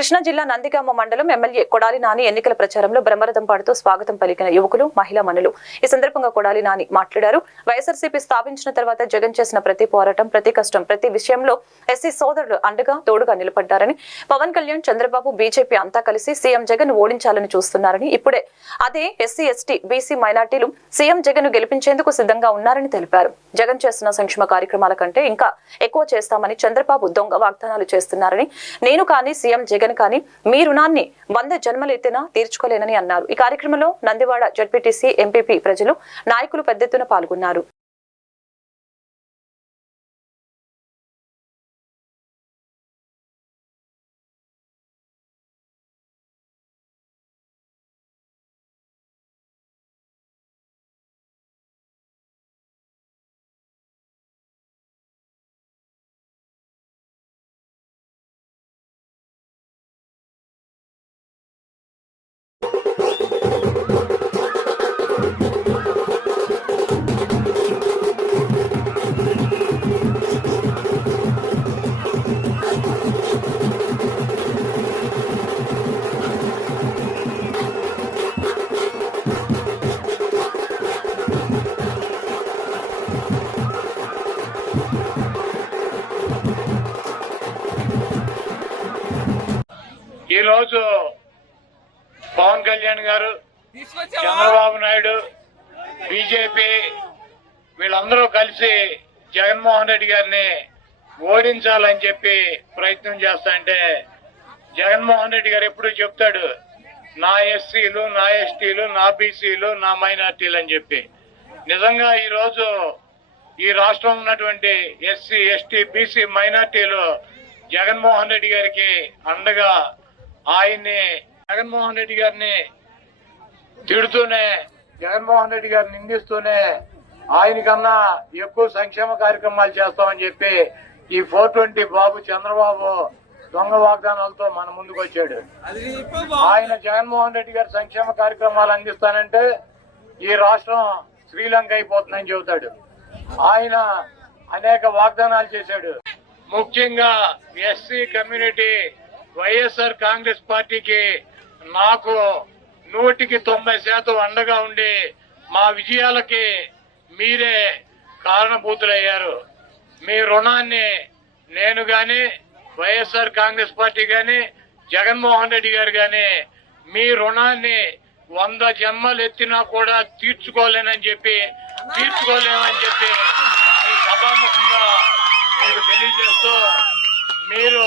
కృష్ణా జిల్లా నందిగామ మండలం ఎమ్మెల్యే కొడాలి నాని ఎన్నికల ప్రచారంలో బ్రహ్మరథం పాడుతూ స్వాగతం పలికిన యువకులు మహిళా మనులు. ఈ సందర్భంగా కొడాలి నాని మాట్లాడారు. వైఎస్ఆర్సీపీ స్థాపించిన తర్వాత జగన్ చేసిన ప్రతి పోరాటం ప్రతి కష్టం ప్రతి విషయంలో ఎస్సీ సోదరులు అండగా తోడుగా నిలబడ్డారని పవన్ కళ్యాణ్ చంద్రబాబు బీజేపీ అంతా కలిసి సీఎం జగన్ ఓడించాలని చూస్తున్నారని ఇప్పుడే అదే ఎస్సీ ఎస్టీ బీసీ మైనార్టీలు సీఎం జగన్ గెలిపించేందుకు సిద్ధంగా ఉన్నారని తెలిపారు. జగన్ చేస్తున్న సంక్షేమ కార్యక్రమాల కంటే ఇంకా ఎక్కువ చేస్తామని చంద్రబాబు దొంగ వాగ్దానాలు చేస్తున్నారని నేను కానీ సీఎం జగన్ కానీ మీ రుణాన్ని వంద జన్మలెత్తినా తీర్చుకోలేనని అన్నారు. ఈ కార్యక్రమంలో నందివాడ జడ్పీటీసీ ఎంపీపీ ప్రజలు నాయకులు పెద్ద ఎత్తున పాల్గొన్నారు. ఈ రోజు పవన్ కళ్యాణ్ గారు చంద్రబాబు నాయుడు బీజేపీ వీళ్ళందరూ కలిసి జగన్మోహన్ రెడ్డి గారిని ఓడించాలని చెప్పి ప్రయత్నం చేస్తాంటే జగన్మోహన్ రెడ్డి గారు ఎప్పుడు చెప్తాడు నా ఎస్సీలు నా ఎస్టీలు నా బీసీలు నా మైనార్టీలు అని చెప్పి. నిజంగా ఈ రోజు ఈ రాష్ట్రం ఉన్నటువంటి ఎస్సీ ఎస్టీ బీసీ మైనార్టీలు జగన్మోహన్ రెడ్డి గారికి అండగా ఆయన్ని జగన్మోహన్ రెడ్డి గారిని తిడుతూనే జగన్మోహన్ రెడ్డి గారిని నిందిస్తూనే ఆయనకన్నా ఎక్కువ సంక్షేమ కార్యక్రమాలు చేస్తామని చెప్పి ఈ ఫోర్ ట్వంటీ బాబు చంద్రబాబు దొంగ వాగ్దానాలతో మన ముందుకు వచ్చాడు ఆయన జగన్మోహన్ రెడ్డి గారి సంక్షేమ కార్యక్రమాలు అందిస్తానంటే ఈ రాష్ట్రం శ్రీలంక అయిపోతుందని చెబుతాడు. ఆయన అనేక వాగ్దానాలు చేశాడు. ముఖ్యంగా ఎస్సీ కమ్యూనిటీ వైఎస్ఆర్ కాంగ్రెస్ పార్టీకి నాకు నూటికి తొంభై శాతం అండగా ఉండి మా విజయాలకి మీరే కారణభూతులయ్యారు. మీ రుణాన్ని నేను గాని వైఎస్ఆర్ కాంగ్రెస్ పార్టీ గాని జగన్మోహన్ రెడ్డి గారు గాని మీ రుణాన్ని వంద జన్మలు ఎత్తినా కూడా తీర్చుకోలేనని చెప్పి తీర్చుకోలేమని చెప్పి ఈ సభాముఖంగా మీకు తెలియజేస్తూ మీరు